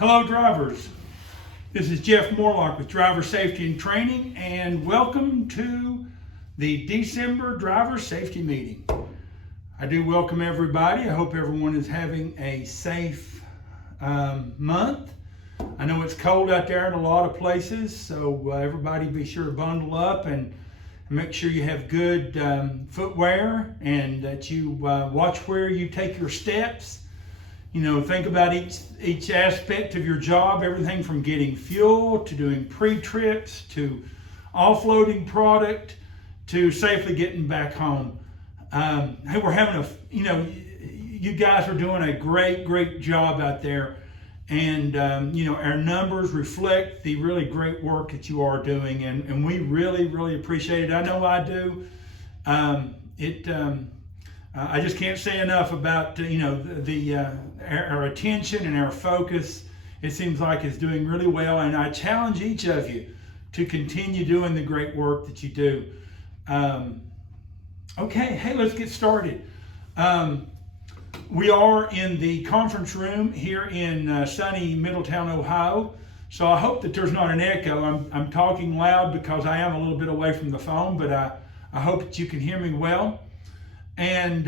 Hello drivers, this is Jeff Morlock with Driver Safety and Training, and welcome to the December Driver Safety Meeting. I do welcome everybody. I hope everyone is having a safe month. I know it's cold out there in a lot of places, so everybody be sure to bundle up and make sure you have good footwear and that you watch where you take your steps. You know, think about each aspect of your job, everything from getting fuel to doing pre-trips to offloading product to safely getting back home. Hey, we're having you guys are doing a great job out there. And, our numbers reflect the really great work that you are doing. And we really appreciate it. I know I do. I just can't say enough about, our attention and our focus. It seems like it's doing really well. And I challenge each of you to continue doing the great work that you do. Okay, hey, let's get started. We are in the conference room here in sunny Middletown, Ohio. So I hope that there's not an echo. I'm talking loud because I am a little bit away from the phone, but I hope that you can hear me well. And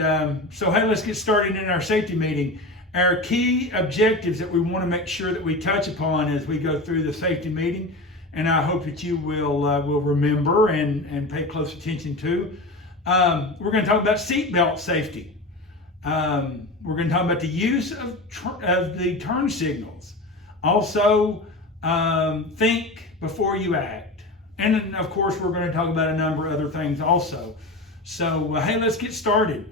so hey, let's get started in our safety meeting. Our key objectives that we want to make sure that we touch upon as we go through the safety meeting, and I hope that you will remember and pay close attention to. We're going to talk about seatbelt safety. We're going to talk about the use of the turn signals. Also, think before you act. And then, of course, we're going to talk about a number of other things also. So, hey, let's get started.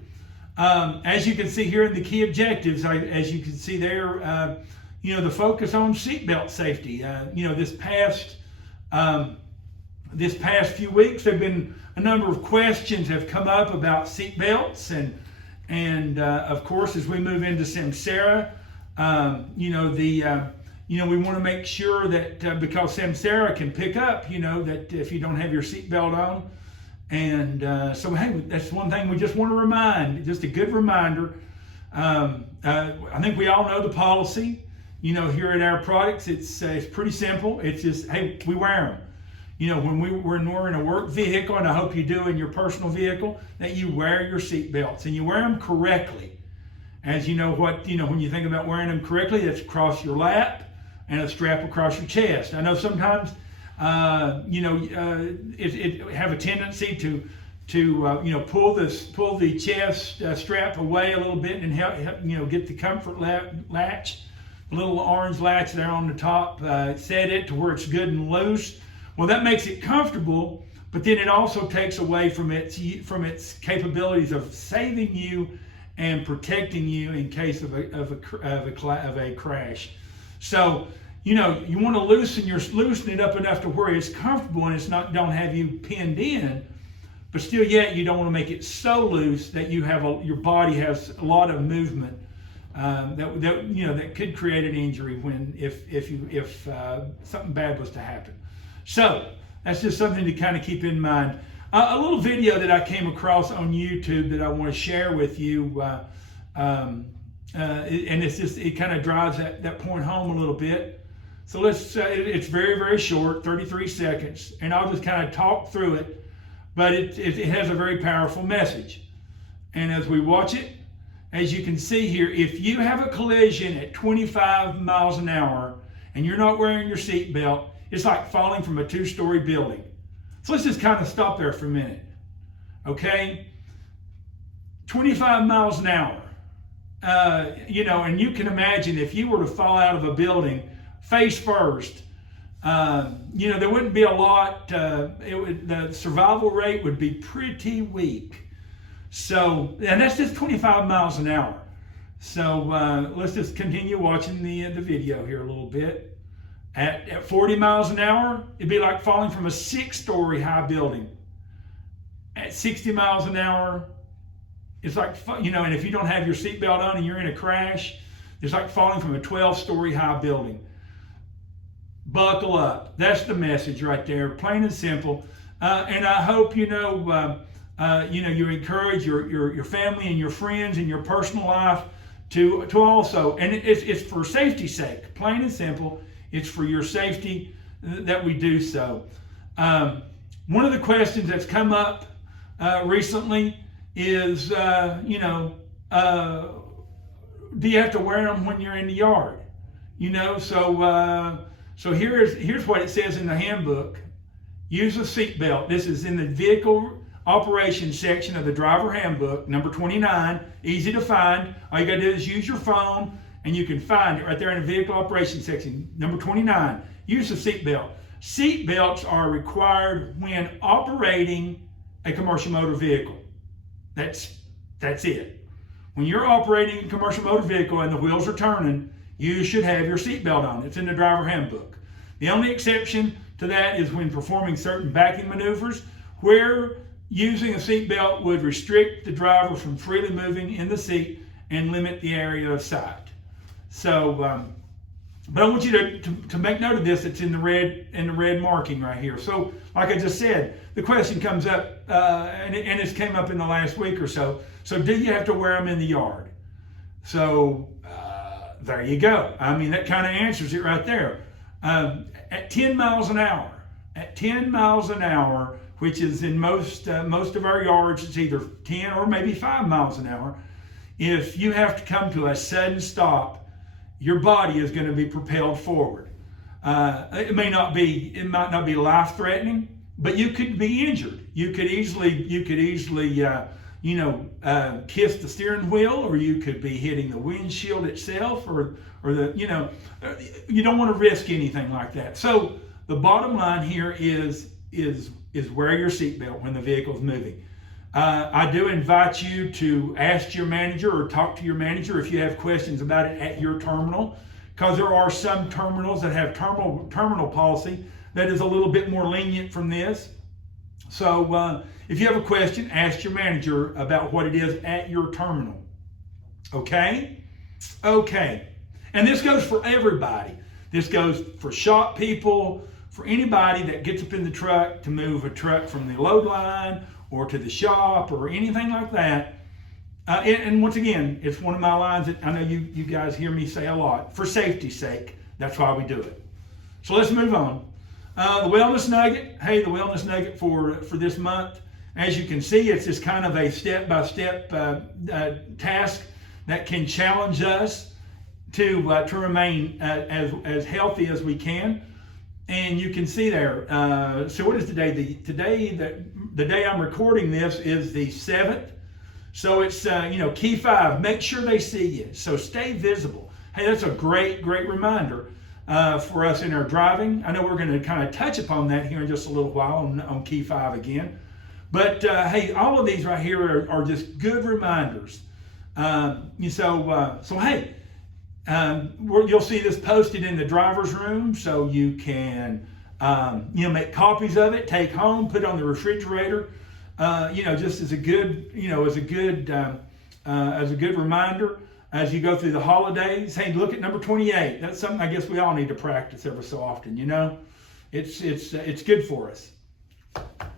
As you can see here in the key objectives, as you can see there, the focus on seatbelt safety. This past few weeks, there have been a number of questions have come up about seatbelts, and of course, as we move into Samsara, we want to make sure that because Samsara can pick up, that if you don't have your seatbelt on. And so, hey, that's one thing we just want to remind, just a good reminder. I think we all know the policy, here at our products. It's pretty simple. It's just, hey, we wear them. When we're in a work vehicle, and I hope you do in your personal vehicle, that you wear your seat belts and you wear them correctly. As you know when you think about wearing them correctly, it's across your lap and a strap across your chest. I know sometimes it have a tendency to pull the chest strap away a little bit and help get the comfort latch, the little orange latch there on the top, set it to where it's good and loose. Well, that makes it comfortable, but then it also takes away from its capabilities of saving you and protecting you in case of a crash. So, you want to loosen it up enough to where it's comfortable and don't have you pinned in, but still yet you don't want to make it so loose that your body has a lot of movement that could create an injury if something bad was to happen. So that's just something to kind of keep in mind. A little video that I came across on YouTube that I want to share with you, and it kind of drives that point home a little bit. So it's very short, 33 seconds, and I'll just kind of talk through it, but it has a very powerful message. And as we watch it, as you can see here, if you have a collision at 25 miles an hour and you're not wearing your seatbelt, it's like falling from a 2-story building. So let's just kind of stop there for a minute, okay? 25 miles an hour, and you can imagine if you were to fall out of a building face first, there wouldn't be a lot, the survival rate would be pretty weak. So, and that's just 25 miles an hour. So let's just continue watching the video here a little bit. At 40 miles an hour, it'd be like falling from a 6-story high building. At 60 miles an hour, it's like, and if you don't have your seatbelt on and you're in a crash, it's like falling from a 12-story high building. Buckle up. That's the message right there, plain and simple. And I hope you encourage your family and your friends in your personal life to also, and it's for safety's sake, plain and simple. It's for your safety that we do so. One of the questions that's come up recently is, do you have to wear them when you're in the yard? So here's what it says in the handbook. Use a seatbelt. This is in the vehicle operations section of the driver handbook, number 29, easy to find. All you gotta do is use your phone and you can find it right there in the vehicle operations section, number 29. Use the seatbelt. Seat belts are required when operating a commercial motor vehicle. That's it. When you're operating a commercial motor vehicle and the wheels are turning, you should have your seatbelt on. It's in the driver handbook. The only exception to that is when performing certain backing maneuvers, where using a seatbelt would restrict the driver from freely moving in the seat and limit the area of sight. So, but I want you to make note of this. It's in the red marking right here. So, like I just said, the question comes up, and it's came up in the last week or so. So, do you have to wear them in the yard? So, there you go. I mean, that kind of answers it right there. At 10 miles an hour, which is in most of our yards, it's either 10 or maybe 5 miles an hour. If you have to come to a sudden stop, your body is going to be propelled forward. It might not be life-threatening, but you could be injured. You could easily kiss the steering wheel, or you could be hitting the windshield itself, or you don't want to risk anything like that. So the bottom line here is wear your seatbelt when the vehicle is moving. I do invite you to ask your manager or talk to your manager if you have questions about it at your terminal, because there are some terminals that have terminal policy that is a little bit more lenient from this. So if you have a question, ask your manager about what it is at your terminal. Okay? Okay. And this goes for everybody. This goes for shop people, for anybody that gets up in the truck to move a truck from the load line or to the shop or anything like that. And once again, it's one of my lines that I know you guys hear me say a lot. For safety's sake, that's why we do it. So let's move on. The Wellness Nugget. Hey, the Wellness Nugget for this month. As you can see, it's just kind of a step-by-step task that can challenge us to remain as healthy as we can. And you can see there. So what is today? The day I'm recording this is the 7th. So it's key 5. Make sure they see you. So stay visible. Hey, that's a great reminder for us in our driving. I know we're going to kind of touch upon that here in just a little while on key 5 again. But hey, all of these right here are just good reminders. So hey. You'll see this posted in the driver's room, so you can make copies of it, take home, put it on the refrigerator. Just as a good reminder as you go through the holidays. Hey, look at number 28. That's something I guess we all need to practice every so often. It's good for us.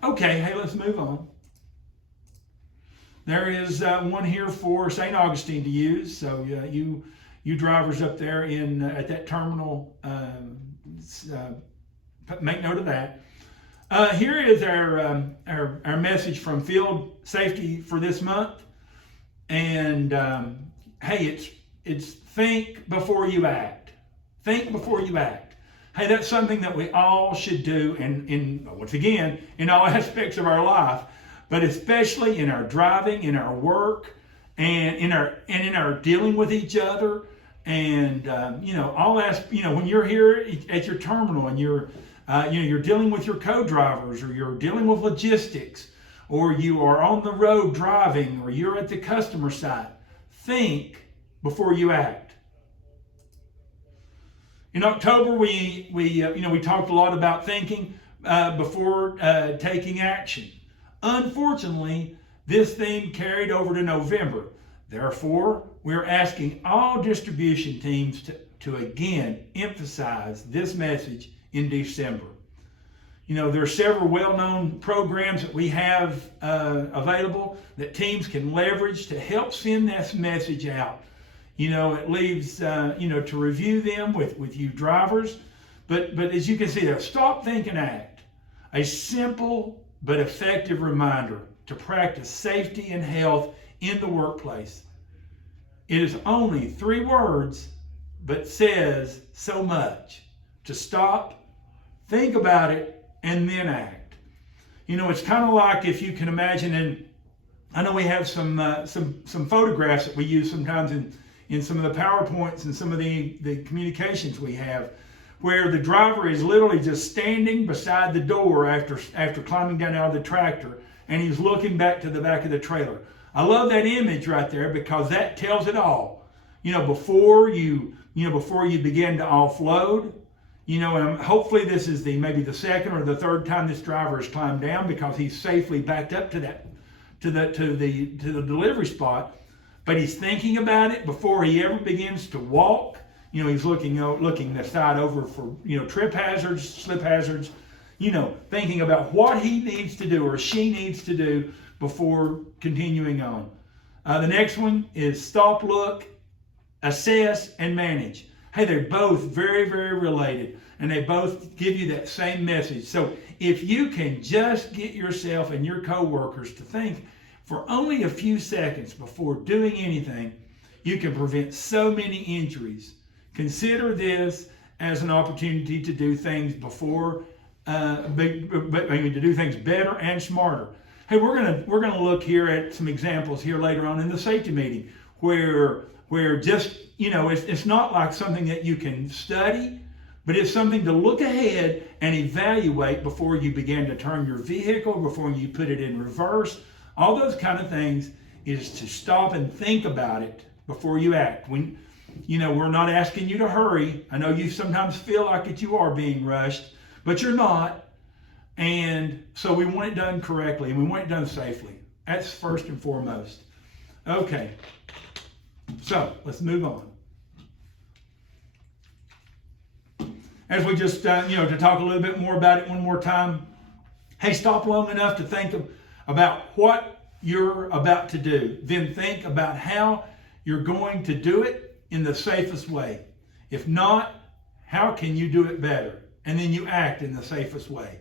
Okay, hey, let's move on. There is one here for St. Augustine to use. So you drivers up there at that terminal, make note of that. Here is our message from Field Safety for this month. And hey, it's think before you act. Think before you act. Hey, that's something that we all should do, and once again, in all aspects of our life, but especially in our driving, in our work, and in our dealing with each other. And when you're here at your terminal and you're dealing with your co-drivers, or you're dealing with logistics, or you are on the road driving, or you're at the customer site, think before you act. In October, we talked a lot about thinking before taking action. Unfortunately, this theme carried over to November. Therefore, we're asking all distribution teams to again emphasize this message in December. There are several well-known programs that we have available that teams can leverage to help send this message out It leaves, to review them with you drivers. But as you can see there, stop, think, and act. A simple but effective reminder to practice safety and health in the workplace. It is only 3 words, but says so much. To stop, think about it, and then act. It's kind of like, if you can imagine, and I know we have some photographs that we use sometimes in some of the PowerPoints and some of the communications we have, where the driver is literally just standing beside the door after climbing down out of the tractor, and he's looking back to the back of the trailer. I love that image right there, because that tells it all. Before you begin to offload, and hopefully this is maybe the second or the third time this driver has climbed down, because he's safely backed up to the delivery spot. But he's thinking about it before he ever begins to walk. He's looking the side over for, trip hazards, slip hazards, thinking about what he needs to do or she needs to do before continuing on. The next one is stop, look, assess, and manage. Hey, they're both very, very related, and they both give you that same message. So if you can just get yourself and your coworkers to think for only a few seconds before doing anything, you can prevent so many injuries. Consider this as an opportunity to do things to do things better and smarter. Hey, we're gonna look here at some examples here later on in the safety meeting where just it's not like something that you can study, but it's something to look ahead and evaluate before you begin to turn your vehicle, before you put it in reverse. All those kind of things is to stop and think about it before you act. We're not asking you to hurry. I know you sometimes feel like that you are being rushed, but you're not. And so we want it done correctly, and we want it done safely. That's first and foremost. Okay, so let's move on. As we just, to talk a little bit more about it one more time. Hey, stop long enough to think about what you're about to do. Then think about how you're going to do it in the safest way. If not, how can you do it better? And then you act in the safest way.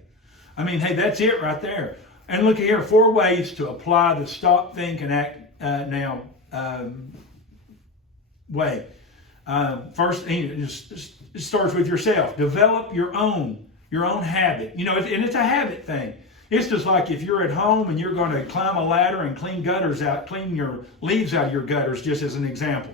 Hey, that's it right there. And look here, 4 ways to apply the stop, think, and act now way. First, it starts with yourself. Develop your own habit. And it's a habit thing. It's just like if you're at home and you're going to climb a ladder and clean your leaves out of your gutters, just as an example.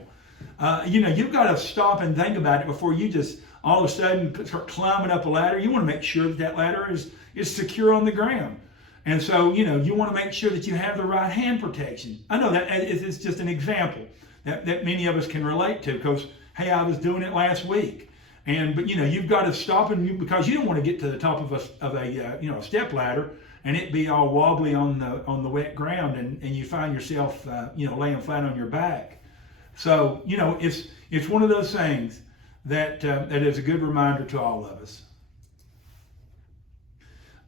You've got to stop and think about it before you just all of a sudden start climbing up a ladder. You want to make sure that ladder is secure on the ground. And so, you want to make sure that you have the right hand protection. I know that it's just an example that many of us can relate to, because, hey, I was doing it last week. But you've got to stop, because you don't want to get to the top of a step ladder and it be all wobbly on the wet ground, and you find yourself laying flat on your back. So it's one of those things that is a good reminder to all of us.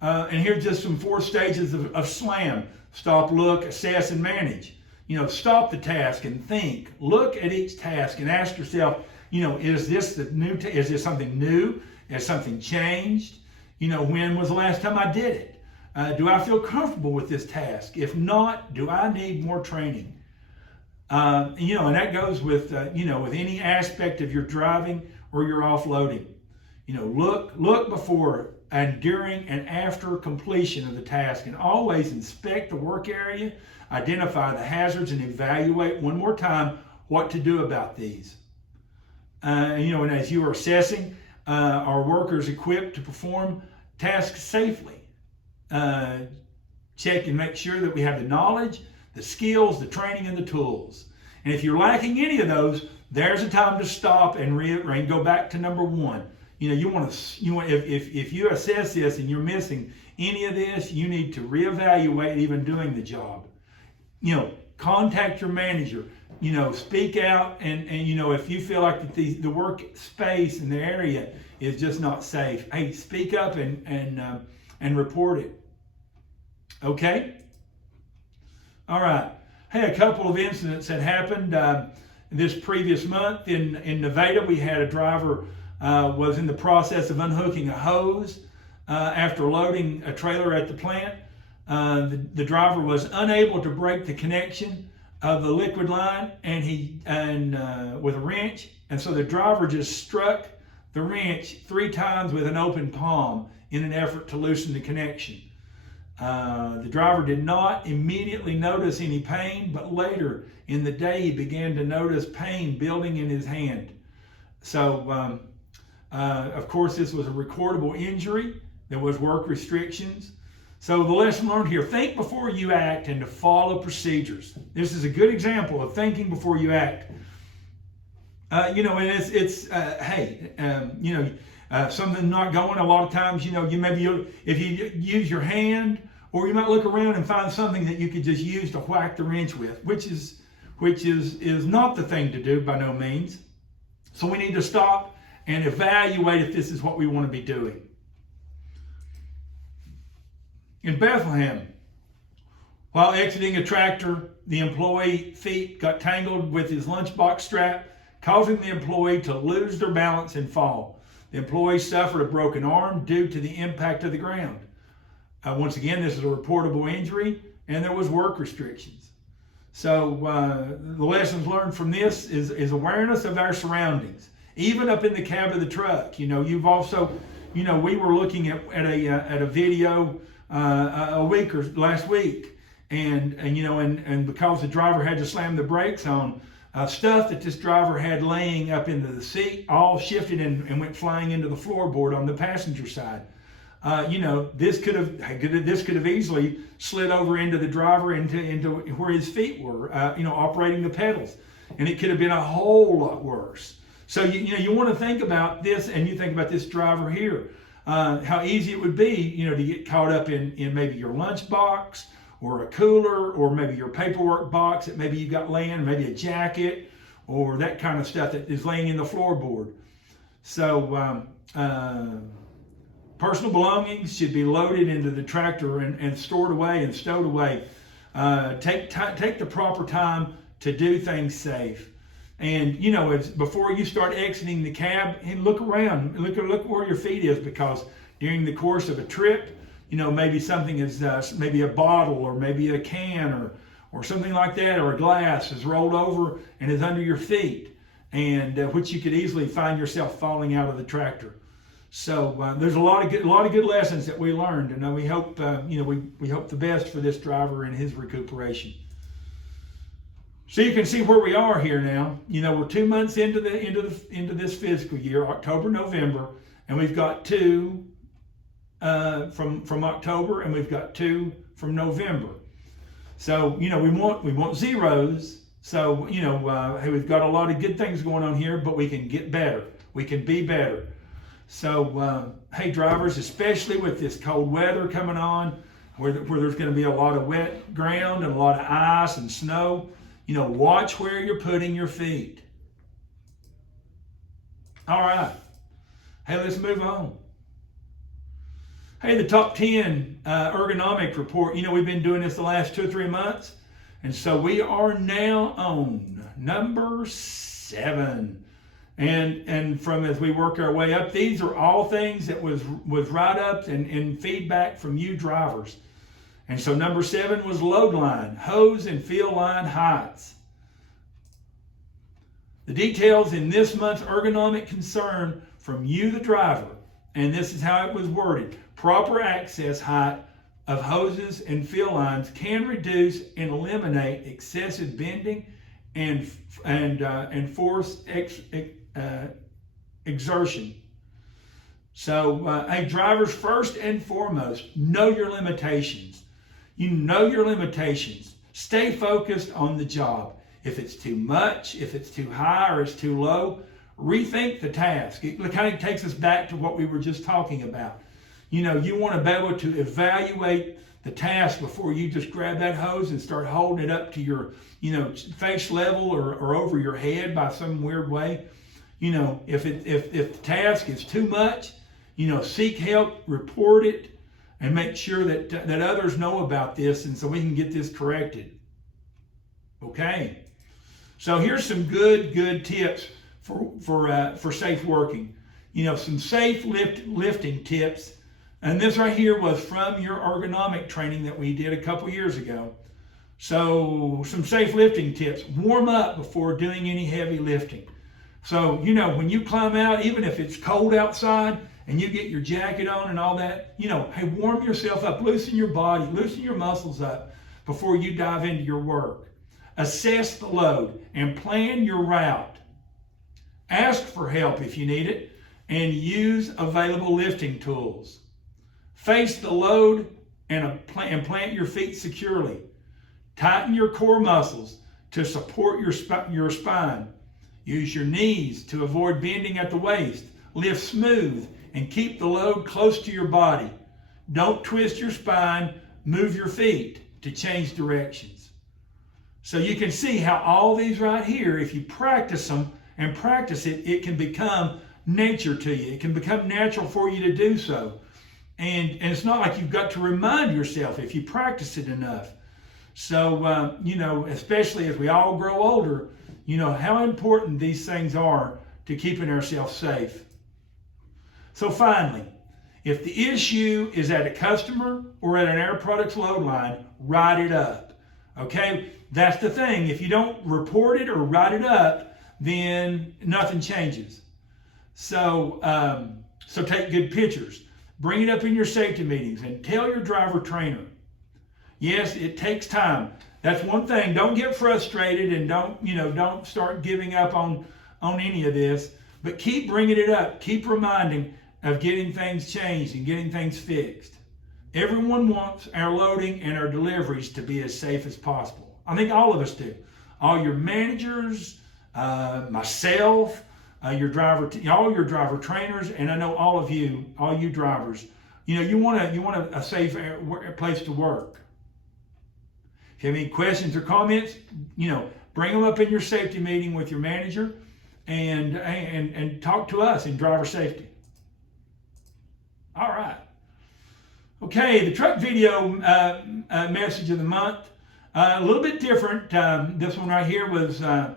And here's just some 4 stages of SLAM: stop, look, assess, and manage. Stop the task and think. Look at each task and ask yourself, is this is this something new? Has something changed? When was the last time I did it? Do I feel comfortable with this task? If not, do I need more training? And that goes with any aspect of your driving or your offloading. Look before and during and after completion of the task, and always inspect the work area, identify the hazards, and evaluate one more time what to do about these. And as you are assessing, are workers equipped to perform tasks safely? Check and make sure that we have the knowledge, the skills, the training, and the tools. And if you're lacking any of those, there's a time to stop and go back to number 1. If you assess this and you're missing any of this, you need to reevaluate even doing the job. Contact your manager. Speak out, and if you feel like the work space in the area is just not safe, hey, speak up and report it. Okay? All right. Hey, a couple of incidents that happened. this previous month in Nevada, we had a driver was in the process of unhooking a hose after loading a trailer at the plant. The driver was unable to break the connection of the liquid line with a wrench, and so the driver just struck the wrench 3 times with an open palm in an effort to loosen the connection. The driver did not immediately notice any pain, but later in the day he began to notice pain building in his hand. So, of course, this was a recordable injury. There was work restrictions. So the lesson learned here: think before you act and to follow procedures. This is a good example of thinking before you act. And something not going. A lot of times, if you use your hand, or you might look around and find something that you could just use to whack the wrench with, which is not the thing to do by no means. So we need to stop and evaluate if this is what we want to be doing. In Bethlehem, while exiting a tractor, the employee feet got tangled with his lunchbox strap, causing the employee to lose their balance and fall. The employee suffered a broken arm due to the impact of the ground. Once again, this is a reportable injury, and there was work restrictions. So the lessons learned from this is awareness of our surroundings, even up in the cab of the truck. You've also, we were looking at a video last week, and because the driver had to slam the brakes on, stuff that this driver had laying up into the seat all shifted and went flying into the floorboard on the passenger side. This could have easily slid over into the driver into where his feet were, operating the pedals, and it could have been a whole lot worse. So you want to think about this, and you think about this driver here, how easy it would be, to get caught up in maybe your lunch box or a cooler, or maybe your paperwork box that maybe you've got laying, maybe a jacket, or that kind of stuff that is laying in the floorboard. So personal belongings should be loaded into the tractor and stored away and stowed away. Take the proper time to do things safe. And before you start exiting the cab, and look around, look where your feet is, because during the course of a trip, maybe something is maybe a bottle or maybe a can or something like that, or a glass is rolled over and is under your feet, and which you could easily find yourself falling out of the tractor. So there's a lot of good lessons that we learned, and we hope we hope the best for this driver and his recuperation. So you can see where we are here now. We're 2 months into this fiscal year, October, November, and we've got 2 from October, and we've got 2 from November. So we want zeros. So hey, we've got a lot of good things going on here, but we can get better. We can be better. So hey, drivers, especially with this cold weather coming on, where there's going to be a lot of wet ground and a lot of ice and snow, watch where you're putting your feet. All right. Hey, let's move on. Hey, the top 10 ergonomic report. We've been doing this the last 2 or 3 months, and so we are now on number 7. And from as we work our way up, these are all things that was write-ups and feedback from you drivers. And so number 7 was load line, hose and field line heights. The details in this month's ergonomic concern from you, the driver, and this is how it was worded: proper access height of hoses and field lines can reduce and eliminate excessive bending and force exertion. So, hey, drivers, first and foremost, know your limitations. Know your limitations. Stay focused on the job. If it's too much, if it's too high, or it's too low, rethink the task. It kind of takes us back to what we were just talking about. You want to be able to evaluate the task before you just grab that hose and start holding it up to your, face level or over your head by some weird way. If the task is too much, seek help, report it, and make sure that others know about this, and so we can get this corrected. Okay. So here's some good tips for safe working. Some safe lifting tips. And this right here was from your ergonomic training that we did a couple years ago. So some safe lifting tips. Warm up before doing any heavy lifting. So, when you climb out, even if it's cold outside and you get your jacket on and all that, hey, warm yourself up, loosen your body, loosen your muscles up before you dive into your work. Assess the load and plan your route. Ask for help if you need it and use available lifting tools. Face the load and plant your feet securely. Tighten your core muscles to support your spine. Use your knees to avoid bending at the waist. Lift smooth and keep the load close to your body. Don't twist your spine. Move your feet to change directions. So you can see how all these right here, if you practice them and practice it, it can become nature to you. It can become natural for you to do so. And it's not like you've got to remind yourself if you practice it enough. So, especially as we all grow older, how important these things are to keeping ourselves safe. So finally, if the issue is at a customer or at an Air Products load line, write it up. Okay? That's the thing. If you don't report it or write it up, then nothing changes. So take good pictures. Bring it up in your safety meetings and tell your driver trainer. Yes, it takes time. That's one thing. Don't get frustrated and don't start giving up on any of this. But keep bringing it up. Keep reminding of getting things changed and getting things fixed. Everyone wants our loading and our deliveries to be as safe as possible. I think all of us do. All your managers, myself, all your driver trainers, and I know all you drivers. You want a safe place to work. If you have any questions or comments, bring them up in your safety meeting with your manager and talk to us in driver safety. All right. Okay, the truck video message of the month, a little bit different. This one right here is a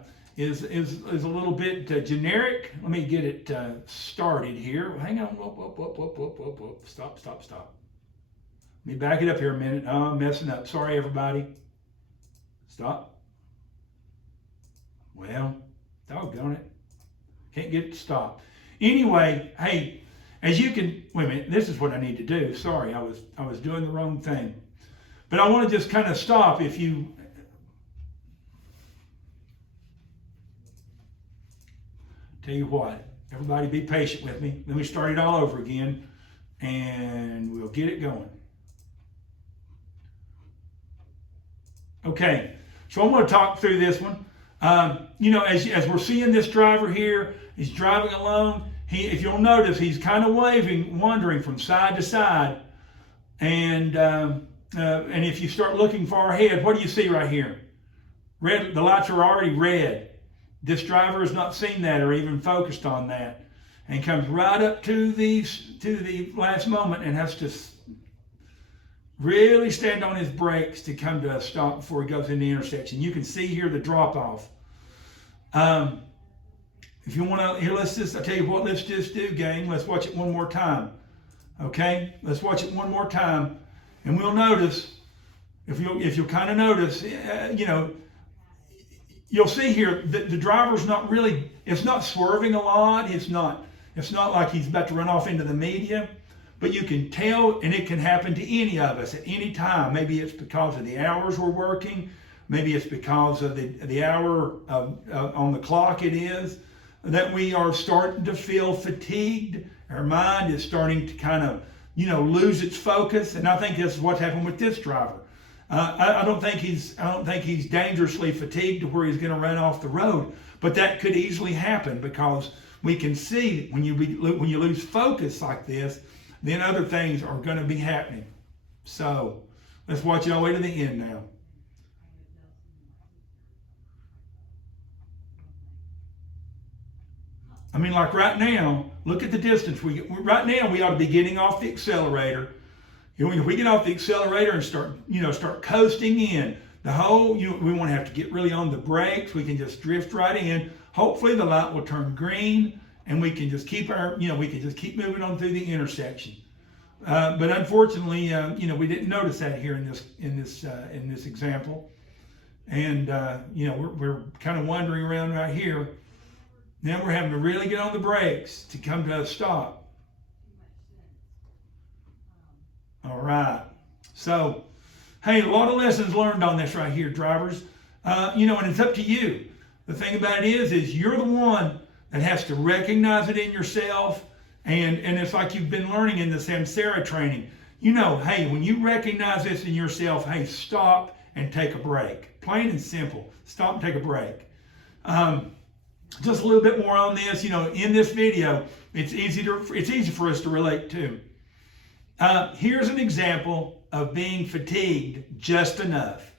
little bit generic. Let me get it started here. Hang on. Whoop. Stop. Let me back it up here a minute. Oh, I'm messing up. Sorry, everybody. Stop. Well, doggone it. Can't get it to stop. Anyway, hey, as you can, wait a minute, this is what I need to do. Sorry, I was doing the wrong thing. But I want to just kind of stop if you, tell you what, everybody be patient with me. Let me start it all over again and we'll get it going. Okay, so I'm going to talk through this one. As we're seeing this driver here, he's driving along. If you'll notice, he's kind of wandering from side to side. And if you start looking far ahead, what do you see right here? Red. The lights are already red. This driver has not seen that or even focused on that, and comes right up to the last moment and has to really stand on his brakes to come to a stop before he goes in the intersection. You can see here the drop off. If you want to, I tell you what, let's just do, gang. Let's watch it one more time. Okay? Let's watch it one more time. And we'll notice, if you'll kind of notice, you'll see here that the driver's not really, it's not swerving a lot. It's not like he's about to run off into the median. But you can tell, and it can happen to any of us at any time. Maybe it's because of the hours we're working. Maybe it's because of the hour on the clock it is, that we are starting to feel fatigued. Our mind is starting to kind of, lose its focus. And I think this is what's happened with this driver. I don't think he's dangerously fatigued to where he's going to run off the road. But that could easily happen because we can see when you lose focus like this, then other things are going to be happening. So let's watch it all the way to the end now. I mean, like right now, look at the distance. Right now, we ought to be getting off the accelerator. If we get off the accelerator and start coasting in, The whole, we won't have to get really on the brakes. We can just drift right in. Hopefully the light will turn green and we can just keep we can just keep moving on through the intersection. But unfortunately, we didn't notice that here in this example. And, we're kind of wandering around right here. Then we're having to really get on the brakes to come to a stop. All right. So, hey, a lot of lessons learned on this right here, drivers. And it's up to you. The thing about it is you're the one that has to recognize it in yourself. And it's like you've been learning in the Samsara training. Hey, when you recognize this in yourself, hey, stop and take a break. Plain and simple. Stop and take a break. Just a little bit more on this. In this video, it's easy for us to relate to. Here's an example of being fatigued just enough.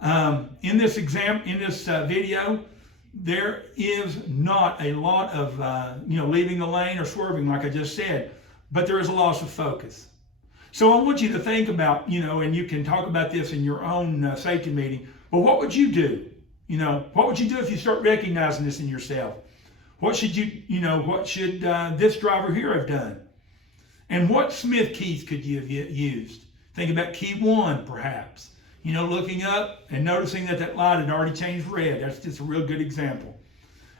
In this video, there is not a lot of leaving the lane or swerving, like I just said, but there is a loss of focus. So I want you to think about, and you can talk about this in your own safety meeting. But what would you do? What would you do if you start recognizing this in yourself? What should this driver here have done? And what Smith keys could you have used? Think about key 1, perhaps. Looking up and noticing that light had already changed red. That's just a real good example.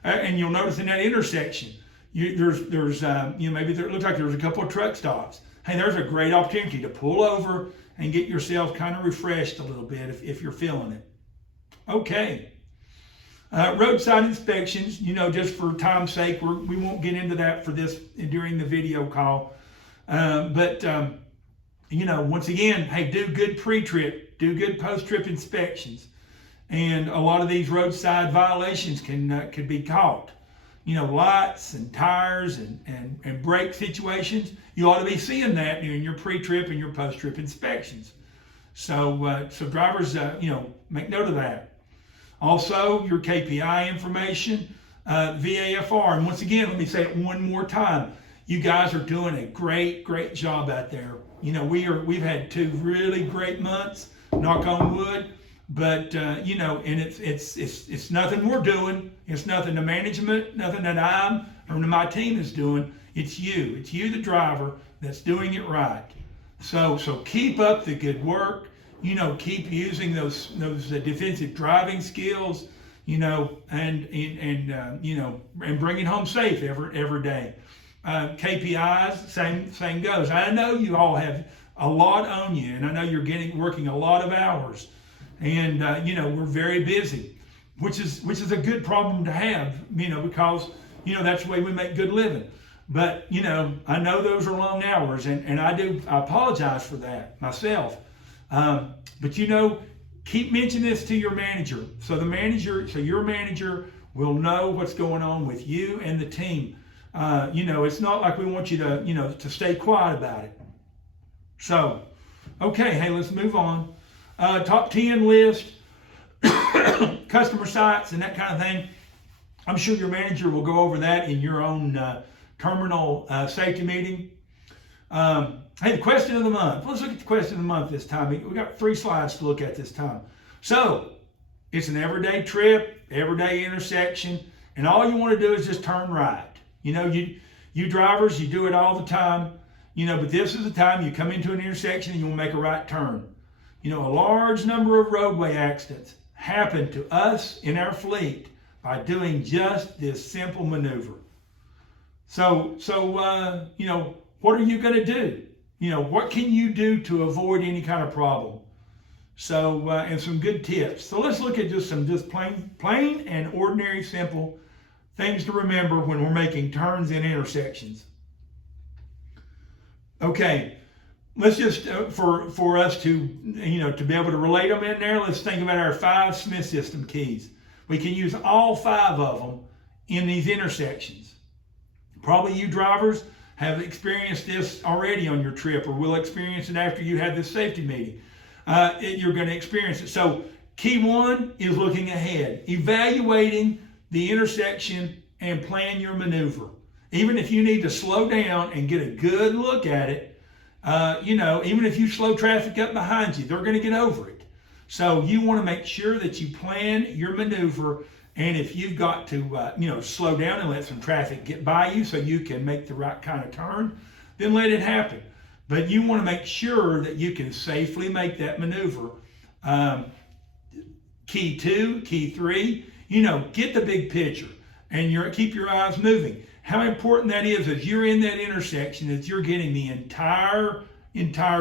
And you'll notice in that intersection, maybe it looks like there's a couple of truck stops. Hey, there's a great opportunity to pull over and get yourself kind of refreshed a little bit if you're feeling it. Okay. Roadside inspections, just for time's sake, we won't get into that for this during the video call. But once again, hey, do good pre-trip, do good post-trip inspections. And a lot of these roadside violations could be caught. Lights and tires and brake situations. You ought to be seeing that during your pre-trip and your post-trip inspections. So drivers, make note of that. Also, your KPI information, VAFR. And once again, let me say it one more time. You guys are doing a great, great job out there. We've had 2 really great months, knock on wood. But and it's nothing we're doing. It's nothing the management, nothing that my team is doing. It's you. It's you, the driver, that's doing it right. So keep up the good work. Keep using those defensive driving skills. And bringing home safe every day. KPIs, same goes. I know you all have a lot on you, and I know you're working a lot of hours. And we're very busy, which is a good problem to have, because that's the way we make good living. But I know those are long hours, and I apologize for that myself. But keep mentioning this to your manager, so your manager will know what's going on with you and the team. It's not like we want you to stay quiet about it. So, okay, hey, let's move on. Top 10 list, customer sites and that kind of thing. I'm sure your manager will go over that in your own terminal safety meeting. Hey, the question of the month. Let's look at the question of the month this time. We got 3 slides to look at this time. So, it's an everyday trip, everyday intersection, and all you want to do is just turn right. You drivers, you do it all the time, but this is the time you come into an intersection and you will make a right turn. A large number of roadway accidents happen to us in our fleet by doing just this simple maneuver. So what are you going to do? What can you do to avoid any kind of problem? So, and some good tips. So let's look at just plain and ordinary simple things to remember when we're making turns in intersections. Okay. Let's just, for us to be able to relate them in there, let's think about our 5 Smith System keys. We can use all 5 of them in these intersections. Probably you drivers have experienced this already on your trip, or will experience it after you had this safety meeting. You're going to experience it. So key 1 is looking ahead, evaluating the intersection and plan your maneuver. Even if you need to slow down and get a good look at it, even if you slow traffic up behind you, they're going to get over it. So you want to make sure that you plan your maneuver, and if you've got to slow down and let some traffic get by you so you can make the right kind of turn, then let it happen. But you want to make sure that you can safely make that maneuver. Key 2, key 3, get the big picture and keep your eyes moving. How important that is as you're in that intersection, that you're getting the entire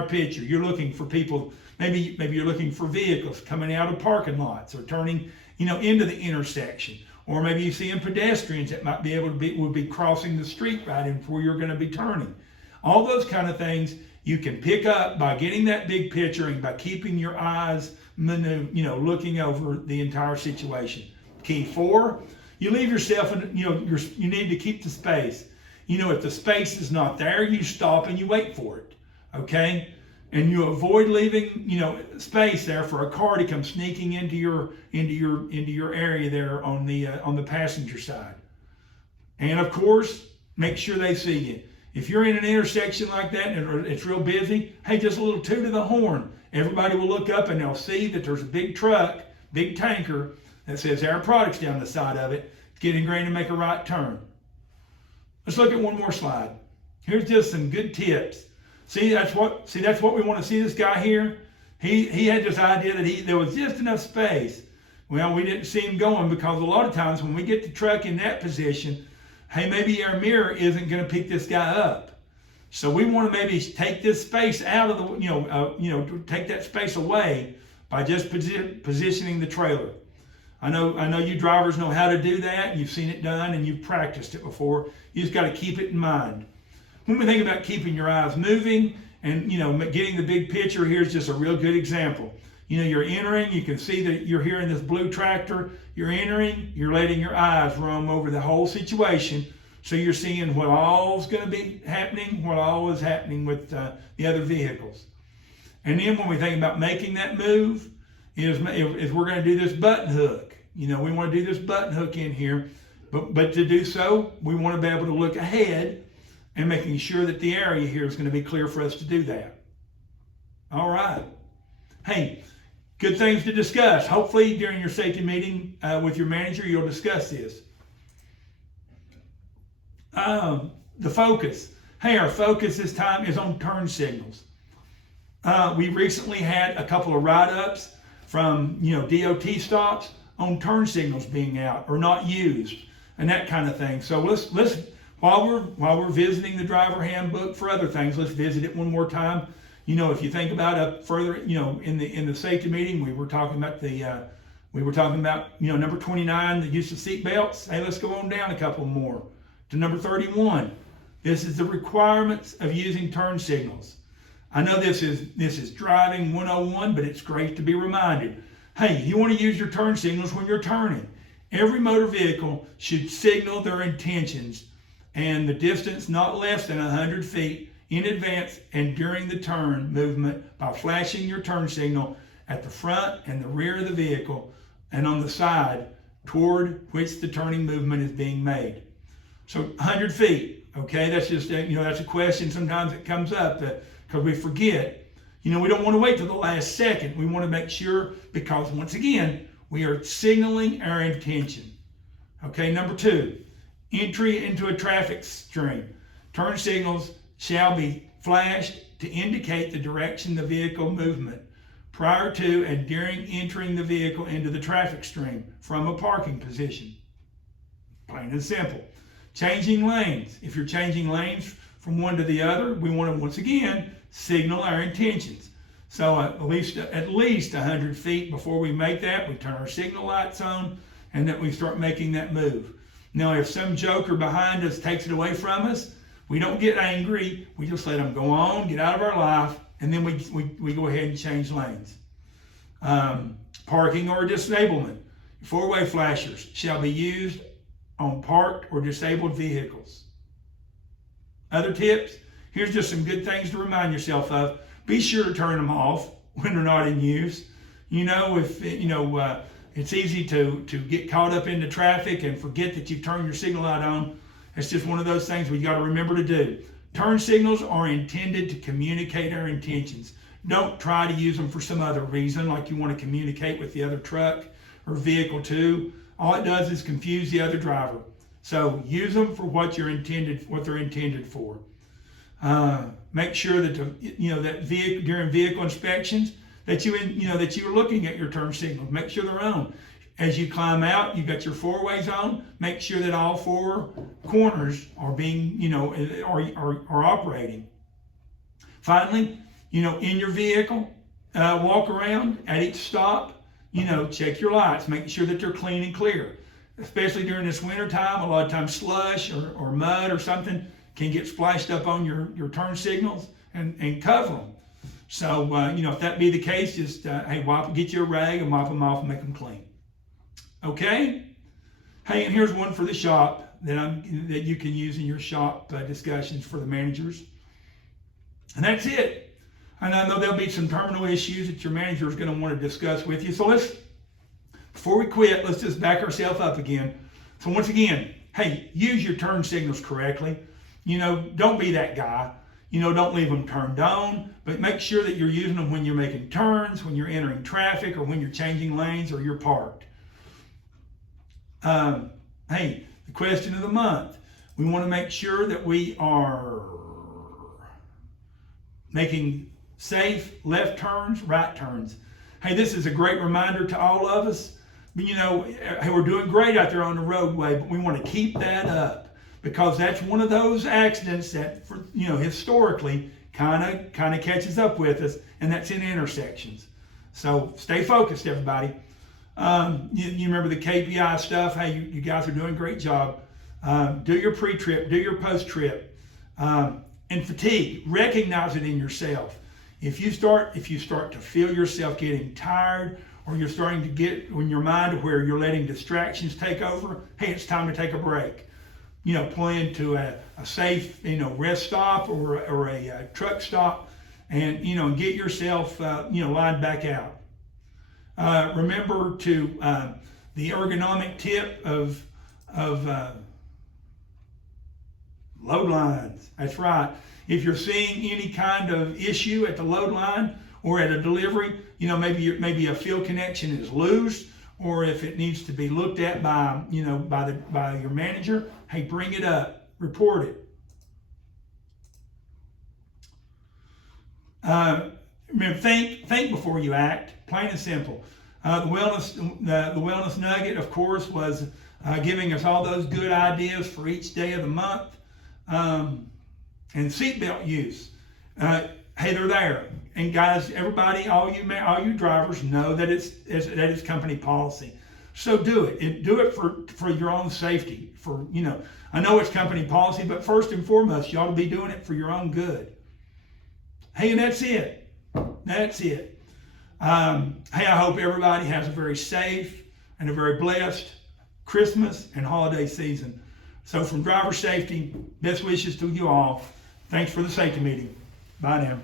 picture. You're looking for people, maybe you're looking for vehicles coming out of parking lots or turning, into the intersection. Or maybe you're seeing pedestrians that might be would be crossing the street right in where you're going to be turning. All those kind of things you can pick up by getting that big picture and by keeping your eyes looking over the entire situation. Key 4, you leave yourself, you need to keep the space. If the space is not there, you stop and you wait for it, okay? And you avoid leaving, space there for a car to come sneaking into your area there on the passenger side. And of course, make sure they see you. If you're in an intersection like that and it's real busy, hey, just a little toot of the horn. Everybody will look up and they'll see that there's a big truck, big tanker that says Air Products down the side of it, getting ready to make a right turn. Let's look at one more slide. Here's just some good tips. See, that's what we want to see this guy here. He had this idea that there was just enough space. Well, we didn't see him going because a lot of times when we get the truck in that position, hey, maybe our mirror isn't going to pick this guy up. So we want to maybe take this space out of the, take that space away by just positioning the trailer. I know you drivers know how to do that. You've seen it done and you've practiced it before. You just got to keep it in mind. When we think about keeping your eyes moving and, getting the big picture, here's just a real good example. You're entering, you can see that you're here in this blue tractor. You're entering, you're letting your eyes roam over the whole situation. So you're seeing what all is going to be happening, what all is happening with the other vehicles. And then when we think about making that move, is we're going to do this button hook. We want to do this button hook in here. But to do so, we want to be able to look ahead and making sure that the area here is going to be clear for us to do that. All right. Hey, good things to discuss. Hopefully during your safety meeting with your manager, you'll discuss this. The focus. Hey, our focus this time is on turn signals. We recently had a couple of write-ups from DOT stops on turn signals being out or not used and that kind of thing. So let's while we're visiting the driver handbook for other things, let's visit it one more time. If you think about it further, in the safety meeting, we were talking about number 29, the use of seat belts. Hey, let's go on down a couple more to number 31. This is the requirements of using turn signals. I know this is driving 101, but it's great to be reminded. Hey, you want to use your turn signals when you're turning. Every motor vehicle should signal their intentions and the distance not less than 100 feet in advance and during the turn movement by flashing your turn signal at the front and the rear of the vehicle and on the side toward which the turning movement is being made. So 100 feet, okay, that's just, that's a question sometimes that comes up because we forget. We don't want to wait till the last second. We want to make sure because once again, we are signaling our intention. Okay, number 2, entry into a traffic stream. Turn signals shall be flashed to indicate the direction the vehicle movement prior to and during entering the vehicle into the traffic stream from a parking position. Plain and simple. Changing lanes. If you're changing lanes from one to the other, we want to once again signal our intentions. So at least 100 feet before we make that, we turn our signal lights on and then we start making that move. Now, if some joker behind us takes it away from us, we don't get angry. We just let them go on, get out of our life, and then we go ahead and change lanes. Parking or disablement. 4-way flashers shall be used on parked or disabled vehicles. Other tips? Here's just some good things to remind yourself of. Be sure to turn them off when they're not in use. It's easy to get caught up into traffic and forget that you've turned your signal light on. It's just one of those things we got to remember to do. Turn signals are intended to communicate our intentions. Don't try to use them for some other reason, like you want to communicate with the other truck or vehicle too. All it does is confuse the other driver. So use them for what they're intended for. Make sure that during vehicle inspections that you're looking at your turn signals. Make sure they're on. As you climb out, you've got your four ways on. Make sure that all four corners are being, are operating. Finally, in your vehicle, walk around at each stop. Check your lights. Make sure that they're clean and clear. Especially during this winter time, a lot of times slush or mud or something can get splashed up on your turn signals and cover them. So, if that be the case, just get you a rag and wipe them off and make them clean. Okay? Hey, and here's one for the shop that you can use in your shop discussions for the managers. And that's it. And I know there'll be some terminal issues that your manager is going to want to discuss with you. So before we quit, let's just back ourselves up again. So once again, hey, use your turn signals correctly. Don't be that guy. Don't leave them turned on, but make sure that you're using them when you're making turns, when you're entering traffic, or when you're changing lanes or you're parked. Hey, the question of the month. We want to make sure that we are making safe left turns, right turns. Hey, this is a great reminder to all of us. Hey, we're doing great out there on the roadway, but we want to keep that up because that's one of those accidents that, historically kind of catches up with us, and that's in intersections. So stay focused, everybody. You remember the KPI stuff. Hey, you guys are doing a great job. Do your pre-trip, do your post-trip. And fatigue, recognize it in yourself. If you start to feel yourself getting tired, or you're starting to get in your mind where you're letting distractions take over, hey, it's time to take a break. Pull into a safe, rest stop or a truck stop, and get yourself lined back out. Remember the ergonomic tip of load lines. That's right. If you're seeing any kind of issue at the load line or at a delivery, maybe a field connection is loose, or if it needs to be looked at by your manager, hey, bring it up, report it. Remember, think before you act. Plain and simple. The wellness nugget, of course, was giving us all those good ideas for each day of the month. And seatbelt use. Hey, they're there. And guys, everybody, all you drivers know that it's company policy. So do it. Do it for your own safety. I know it's company policy, but first and foremost, you ought to be doing it for your own good. Hey, and that's it. That's it. Hey, I hope everybody has a very safe and a very blessed Christmas and holiday season. So from Driver Safety, best wishes to you all. Thanks for the safety meeting. Bye now.